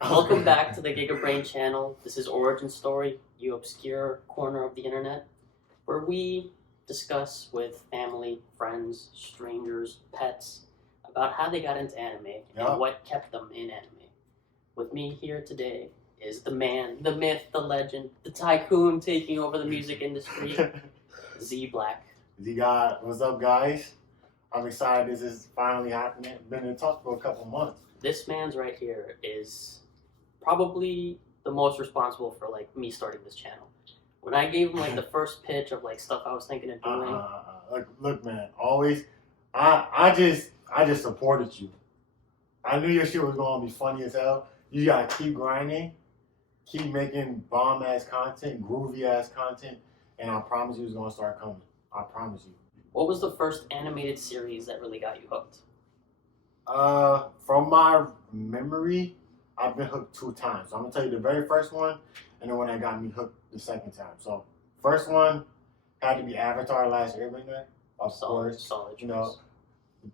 Welcome back to the Giga Brain channel. This is Origin Story, you obscure corner of the internet, where we discuss with family, friends, strangers, pets about how they got into anime and what kept them in anime. With me here today is the man, the myth, the legend, the tycoon taking over the music industry, Z Black. Z God, what's up, guys? I'm excited this is finally happening. Been in talks for a couple months. This man's right here is probably the most responsible for like me starting this channel. When I gave him like the first pitch of like stuff I was thinking of doing. Look, man. Always, I just supported you. I knew your shit was gonna be funny as hell. You gotta keep grinding, keep making bomb ass content, groovy ass content, and I promise you it's gonna start coming. I promise you. What was the first animated series that really got you hooked? From my memory, I've been hooked 2 times. So I'm gonna tell you the very first one, and the one that got me hooked the second time. So first one had to be Avatar: Last Airbender, of course. Solid. You know,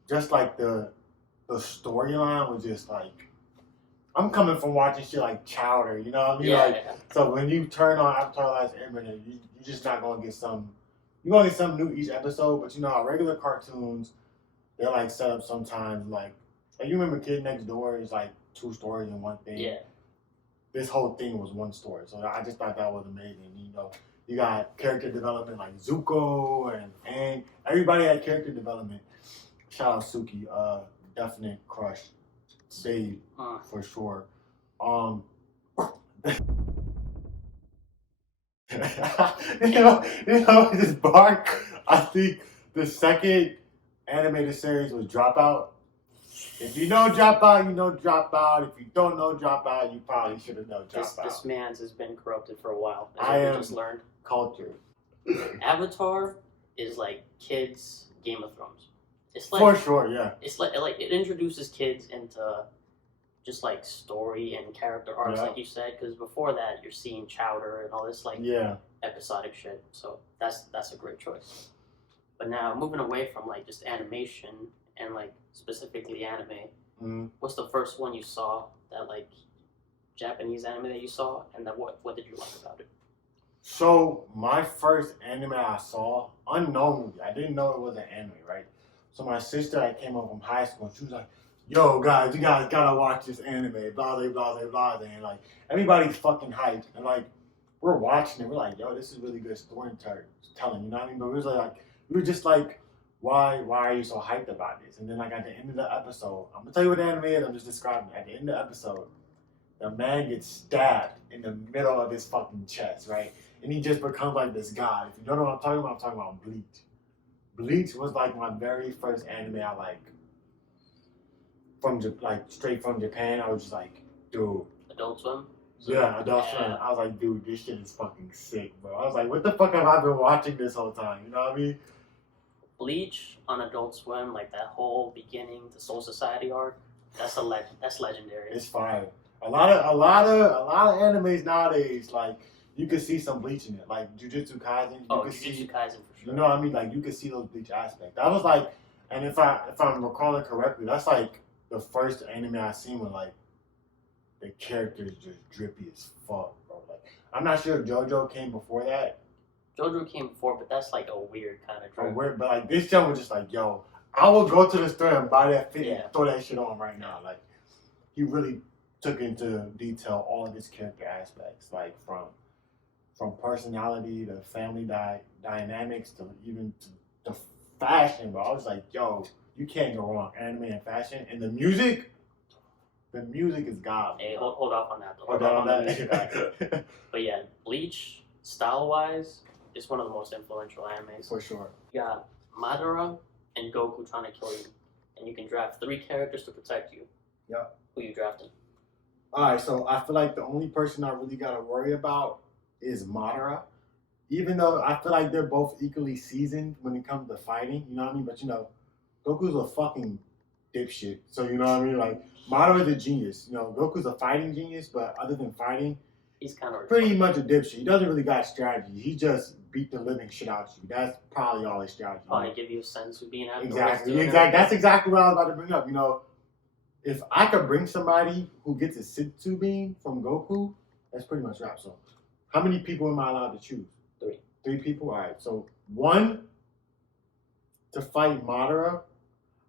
just like the storyline was just like, I'm coming from watching shit like Chowder. You know what I mean? Yeah. So when you turn on Avatar: Last Airbender, you're just not gonna get some. You're gonna get something new each episode, but you know how regular cartoons, they're like set up sometimes like you remember Kid Next Door is like 2 stories in one thing. Yeah. This whole thing was 1 story, so I just thought that was amazing. You know, you got character development like Zuko and everybody had character development. Shout out Suki, definite crush, save for sure. This bar. I think the second animated series was Dropout. If you know Dropout, you know Dropout. If you don't know Dropout, you probably should have known Dropout. This man's has been corrupted for a while. I just learned. Culture. Avatar is like kids' Game of Thrones. It's like for sure, yeah. It's like it introduces kids into just like story and character arcs, like you said. Because before that, you're seeing Chowder and all this like episodic shit. So that's a great choice. But now moving away from like just animation and like specifically anime, what's the first one you saw that like Japanese anime that you saw, and that what did you like about it? So my first anime I saw, unknowingly, I didn't know it was an anime, right? So my sister that came up from high school, she was like, yo guys, you guys gotta watch this anime, blah blah blah blah, and like everybody's fucking hyped, and like we're watching it, we're like, yo, this is really good storytelling, you know what I mean? But we were just like, why are you so hyped about this? And then like at the end of the episode, I'm gonna tell you what the anime is, I'm just describing it. At the end of the episode, the man gets stabbed in the middle of his fucking chest, right? And he just becomes like this god. If you don't know what I'm talking about Bleach. Bleach was like my very first anime I like from straight from Japan. I was just like, dude. Adult Swim? Yeah, Adult Swim. I was like, dude, this shit is fucking sick, bro. I was like, what the fuck have I been watching this whole time? You know what I mean? Bleach on Adult Swim, like that whole beginning to Soul Society arc, that's legendary. It's fire. A lot of animes nowadays, like you can see some Bleach in it, like Jujutsu Kaisen. Jujutsu Kaisen for sure. You know what I mean? Like you can see those Bleach aspects. That was like, and if I'm recalling correctly, that's like the first anime I seen when like the characters just drippy as fuck, bro. Like I'm not sure if JoJo came before that. JoJo came before, but that's like a weird kind of drip. Weird, but like this jump was just like, yo, I will go to the store and buy that fit and throw that shit on right now. Like he really took into detail all of his character aspects, like from personality to family dynamics to even to fashion, bro. I was like, yo, you can't go wrong. Anime and fashion. And the music is god. Hey, hold off on that. Hold on that. But yeah, Bleach, style-wise, is one of the most influential animes. For sure. You got Madara and Goku trying to kill you. And you can draft 3 characters to protect you. Yep. Who you drafting? Alright, so I feel like the only person I really gotta worry about is Madara. Even though I feel like they're both equally seasoned when it comes to fighting, you know what I mean? But you know, Goku's a fucking dipshit. So you know what I mean? Like Madara's a genius. You know, Goku's a fighting genius, but other than fighting, He's kind of pretty much a dipshit. He doesn't really got strategy. He just beat the living shit out of you. That's probably all his strategy. Probably give you a sense of being out. Exactly. That's exactly what I was about to bring up. You know, if I could bring somebody who gets a Senzu bean from Goku, that's pretty much rap. So, how many people am I allowed to choose? 3. 3 people? All right. So, 1 to fight Madara,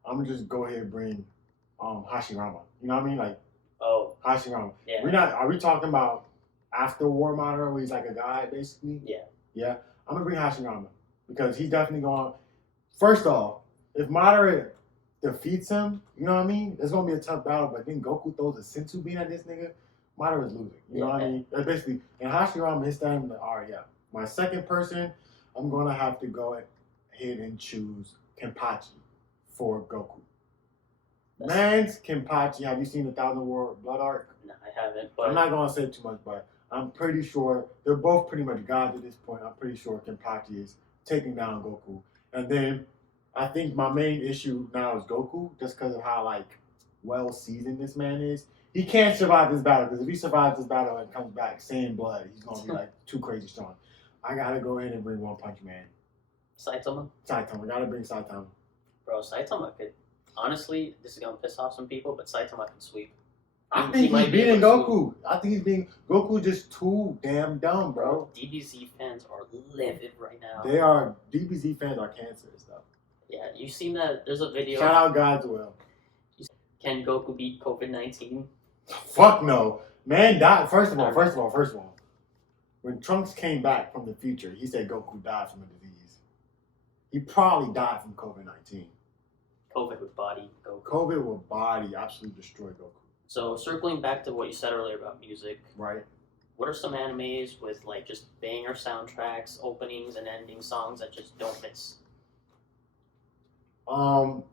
I'm going to just go ahead and bring Hashirama. You know what I mean? Like, Hashirama. Yeah. Are we talking about after War Madara where he's like a guy, basically? Yeah. Yeah. I'm going to bring Hashirama because he's definitely going. First off, if Madara defeats him, you know what I mean? It's going to be a tough battle, but then Goku throws a Senzu bean at this nigga, Madara's losing. You know what I mean? That's basically, and Hashirama, his stamina, yeah. My second person, I'm going to have to go ahead and choose Kenpachi for Goku. Man's Kenpachi, have you seen the Thousand War Blood Arc? No, I haven't. But I'm not going to say too much, but I'm pretty sure they're both pretty much gods at this point. I'm pretty sure Kenpachi is taking down Goku. And then I think my main issue now is Goku, just because of how like well seasoned this man is. He can't survive this battle because if he survives this battle and comes back saying blood, he's gonna be like too crazy strong. I gotta go ahead and bring One Punch Man. Saitama? Saitama, gotta bring Saitama. Bro, Saitama could honestly, this is gonna piss off some people, but Saitama can sweep. I think he's beating Goku. I think he's being Goku just too damn dumb, bro. DBZ fans are livid right now. They are DBZ fans are cancerous though. Yeah, you seen that? There's a video. Shout out Godswill. Can Goku beat COVID-19? Fuck no. Man died. First of all. When Trunks came back from the future, he said Goku died from a disease. He probably died from COVID-19. COVID would body Goku. COVID would body absolutely destroy Goku. So circling back to what you said earlier about music, right? What are some animes with like just banger soundtracks, openings and ending songs that just don't miss? I'm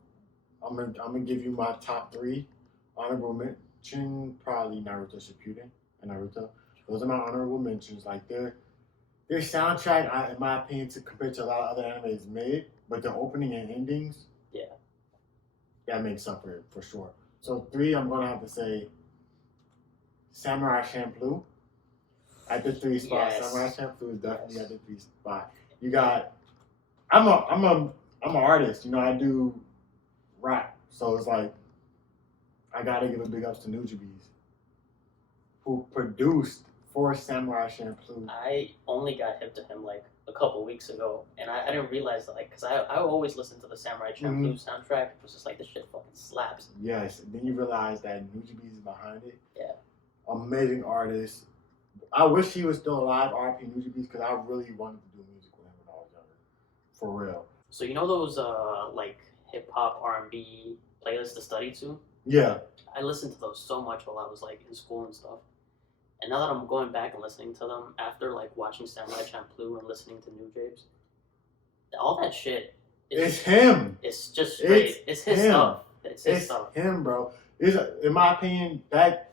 gonna give you my top 3. Honorable mention, probably Naruto Shippuden and Naruto. Those are my honorable mentions. Like their soundtrack, in my opinion, compared to a lot of other anime is mid, but the opening and endings, that makes up for it for sure. So 3, I'm gonna have to say Samurai Champloo at the 3 spot. Yes. Samurai Champloo is definitely at the 3 spot. You got, I'm an artist. You know, I do rap, so it's like I gotta give a big ups to Nujabes, who produced for Samurai Champloo. I only got hip to him like a couple weeks ago, and I didn't realize that, like, because I always listen to the Samurai Champloo soundtrack. It was just like, this shit fucking slaps. Yes, then you realize that Nujabes is behind it. Yeah. Amazing artist. I wish he was still alive, R.P. Nujabes, because I really wanted to do music with him when I was younger. For real. So you know those like hip hop R&B playlists to study to? Yeah. I listened to those so much while I was like in school and stuff. And now that I'm going back and listening to them after like watching Samurai Champloo and listening to New Japes, all that shit it's him. It's just straight. It's his stuff. It's his stuff. Him, bro. In my opinion, that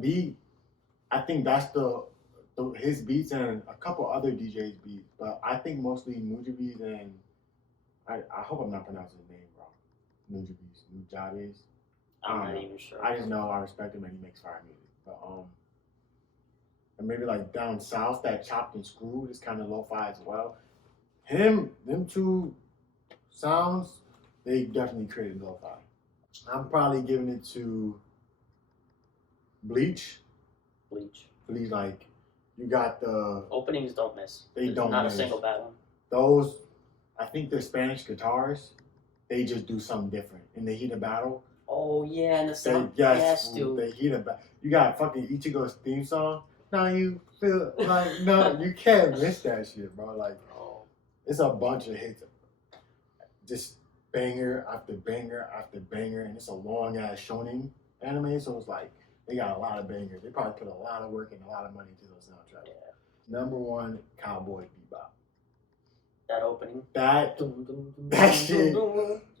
beat, I think that's his beats and a couple other DJs beats, but I think mostly Nujabes and I hope I'm not pronouncing his name wrong. Nujabes. I'm not even sure. I just know I respect him and he makes fire music. But and maybe like down south, that Chopped and Screwed is kind of lo-fi as well. Them 2 sounds, they definitely created lo-fi. I'm probably giving it to Bleach. Like, you got the openings don't miss. There's not a single bad one. Those, I think they're Spanish guitars. They just do something different in the heat of battle. Oh yeah, and the sound. Yes, dude. They heat of battle. You got fucking Ichigo's theme song. Now you feel like no, you can't miss that shit, bro. Like, it's a bunch of hits, just banger after banger after banger, and it's a long ass shonen anime, so it's like they got a lot of bangers. They probably put a lot of work and a lot of money into those soundtracks. Yeah. Number 1, Cowboy Bebop. That opening. That shit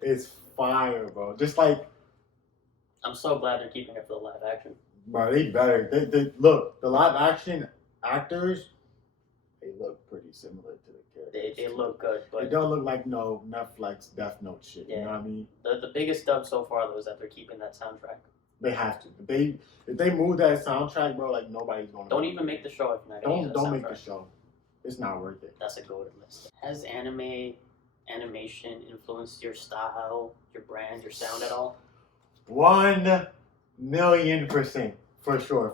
is fire, bro. Just like, I'm so glad they're keeping it for the live action. Bro, they better. They look, the live action actors, they look pretty similar to the characters. They look good, but they don't look like Netflix Death Note shit. Yeah. You know what I mean? The biggest dub so far though is that they're keeping that soundtrack. They have to. If they move that soundtrack, bro, like nobody's gonna. Don't even make the show if you're not gonna use Don't that make the soundtrack. show. It's not worth it. That's a golden list. Has animation influenced your style, your brand, your sound at all? 1,000,000% for sure.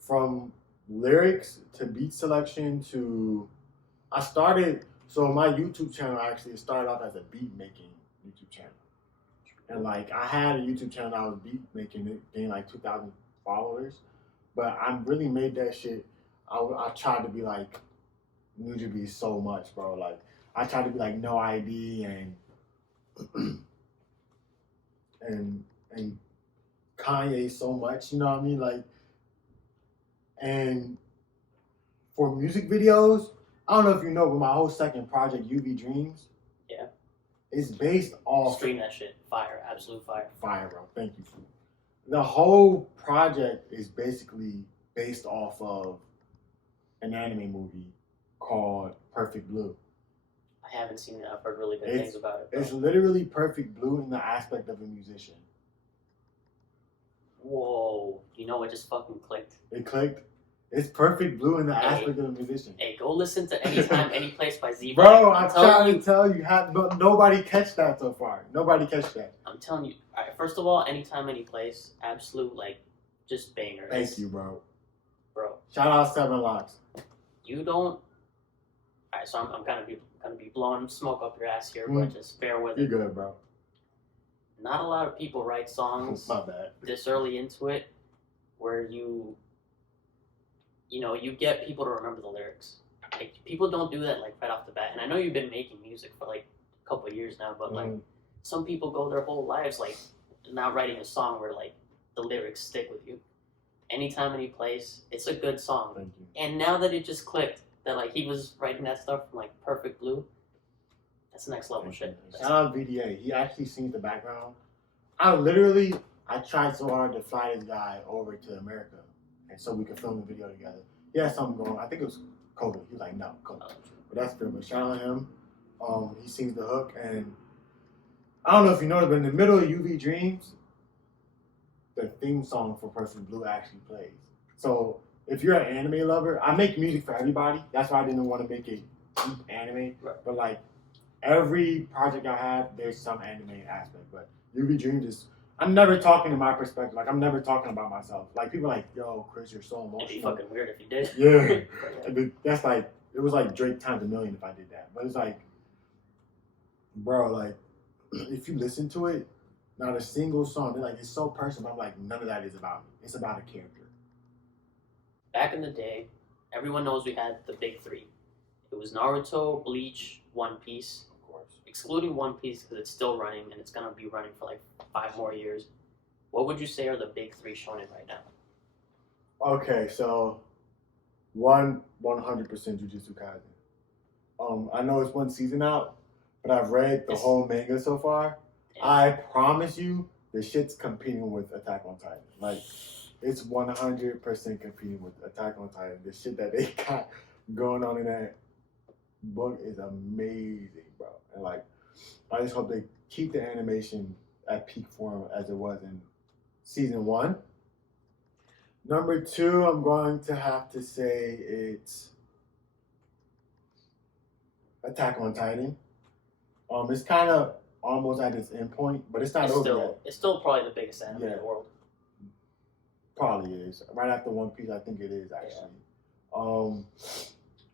From lyrics to beat selection to I started so my YouTube channel actually started off as a beat making YouTube channel. And like I had a YouTube channel that was beat making, it gained like 2,000 followers. But I really made that shit. I tried to be like New be so much, bro. Like I tried to be like no ID and Kanye so much, you know what I mean? Like, and for music videos, I don't know if you know, but my whole second project, UV Dreams, yeah, is based off. Stream that shit, fire, absolute fire. Fire, bro. Thank you. The whole project is basically based off of an anime movie called Perfect Blue. I haven't seen it. I've heard really good things about it. Bro. It's literally Perfect Blue in the aspect of a musician. Whoa, you know what just fucking clicked? It clicked. It's Perfect Blue in the aspect of a musician. Hey, go listen to Anytime, Anyplace by Z. Bro, I'm trying to tell you, but nobody catch that so far. Nobody catch that. I'm telling you. All right, first of all, Anytime, Anyplace, absolute, like, just banger. Thank you, bro. Bro. Shout out Seven Locks. You don't... Alright, so I'm gonna be blowing smoke up your ass here, but just bear with it. You're good, bro. Not a lot of people write songs My bad. this early into it where you get people to remember the lyrics. Like, people don't do that like right off the bat. And I know you've been making music for like a couple of years now, but like some people go their whole lives like not writing a song where like the lyrics stick with you. Anytime, any place, it's a good song. Thank you. And now that it just clicked that like he was writing that stuff from like Perfect Blue, that's next level shit. Shout out VDA. He actually sings the background. I tried so hard to fly this guy over to America, and so we could film the video together. He had something going. I think it was COVID. He was like, no, COVID. But that's good. But shout out to him. He sings the hook, and I don't know if you noticed, but in the middle of UV Dreams, the theme song for Perfect Blue actually plays. So if you're an anime lover, I make music for everybody. That's why I didn't want to make it deep anime. Right. But like every project I have, there's some anime aspect. But UV Dreams is, I'm never talking in my perspective. Like I'm never talking about myself. Like people are like, yo, Chris, you're so emotional. It'd be fucking weird if you did. Yeah. That's like, it was like Drake times a million if I did that. But it's like, bro, like if you listen to it, not a single song, they're like, it's so personal. I'm like, none of that is about me. It's about a character. Back in the day, everyone knows we had the big three. It was Naruto, Bleach, One Piece. Of course. Excluding One Piece because it's still running and it's gonna be running for like 5 more years. What would you say are the big three shonen right now? Okay, so 100% Jujutsu Kaisen. I know it's one season out, but I've read the whole manga so far. Yeah. I promise you, the shit's competing with Attack on Titan. Like, it's 100% competing with Attack on Titan. The shit that they got going on in that book is amazing, bro. And like, I just hope they keep the animation at peak form as it was in season 1. Number 2, I'm going to have to say it's Attack on Titan. It's kind of almost at its end point, but it's not over yet. It's still probably the biggest anime in the world. Probably is. Right after One Piece, I think it is actually. Yeah.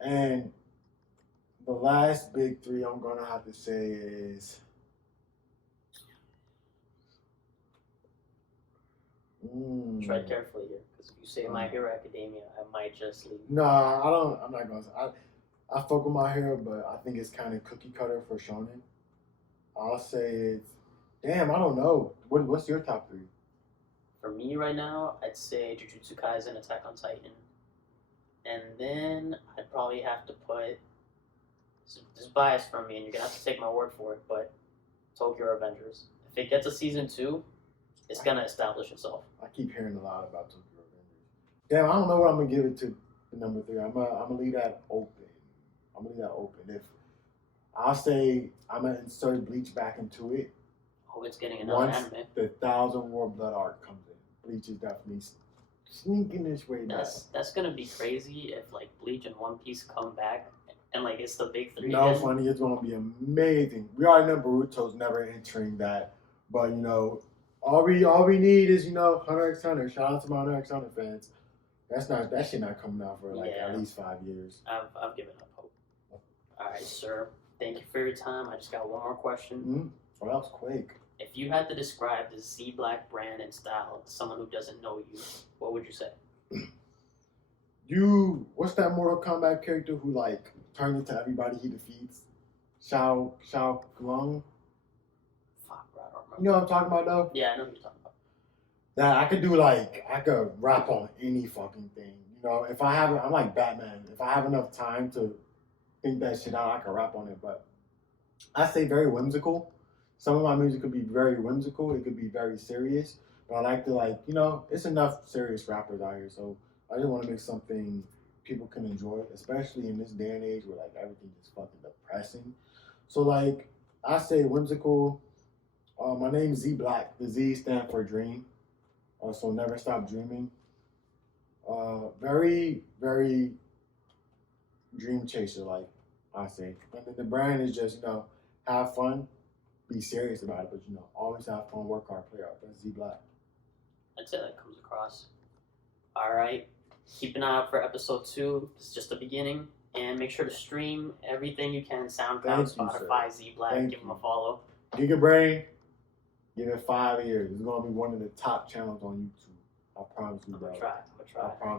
And the last big three I'm gonna have to say is tread carefully here, because if you say My Hero Academia, I might just leave. Nah, I don't. I'm not gonna. I fuck with My Hero, but I think it's kind of cookie cutter for shonen. I'll say it's. Damn, I don't know. What's your top 3? For me right now, I'd say Jujutsu Kaisen, Attack on Titan, and then I'd probably have to put. This bias from me, and you're gonna have to take my word for it, but Tokyo Revengers. If it gets a season 2, it's gonna establish itself. I keep hearing a lot about Tokyo Revengers. Damn, I don't know what I'm gonna give it to number 3. I'm gonna leave that open. If I'll say I'm gonna insert Bleach back into it. Oh, it's getting another Once anime. the 1,000 War Blood arc comes in, Bleach is definitely sneaking its way back. That's gonna be crazy if like Bleach and One Piece come back and like it's the big three No, again. funny, it's gonna be amazing. We already know Boruto's never entering that, but you know, all we need is Hunter x Hunter. Shout out to my Hunter x Hunter fans. That shit not coming out for like Yeah. at least 5 years. I've given up hope. All right, sir. Thank you for your time. I just got one more question. What else? Quake. If you had to describe the Z Black brand and style to someone who doesn't know you, what would you say? What's that Mortal Kombat character who like turned into everybody he defeats? Shao Glung. Fuck, bro, I don't remember. You know what I'm talking about though? Yeah, I know what you're talking about. That I could rap on any fucking thing. If I have, I'm like Batman. If I have enough time to think that shit out, I can rap on it. But I say very whimsical. Some of my music could be very whimsical. It could be very serious. But I like to it's enough serious rappers out here. So I just want to make something people can enjoy, especially in this day and age where like everything is fucking depressing. So like I say whimsical. My name is Z Black. The Z stands for dream. So never stop dreaming. Very, very dream chaser, like I say. And then the brand is just, have fun, be serious about it, but always have fun, work hard, play hard. That's Z Black. I'd say that comes across. All right. Keep an eye out for episode 2. It's just the beginning. And make sure to stream everything you can. SoundCloud, Thank you, Spotify, Z Black. Thank Give them you. a follow. Giga Brain, give it 5 years. It's going to be one of the top channels on YouTube. I promise you, I'm bro. gonna try. I promise.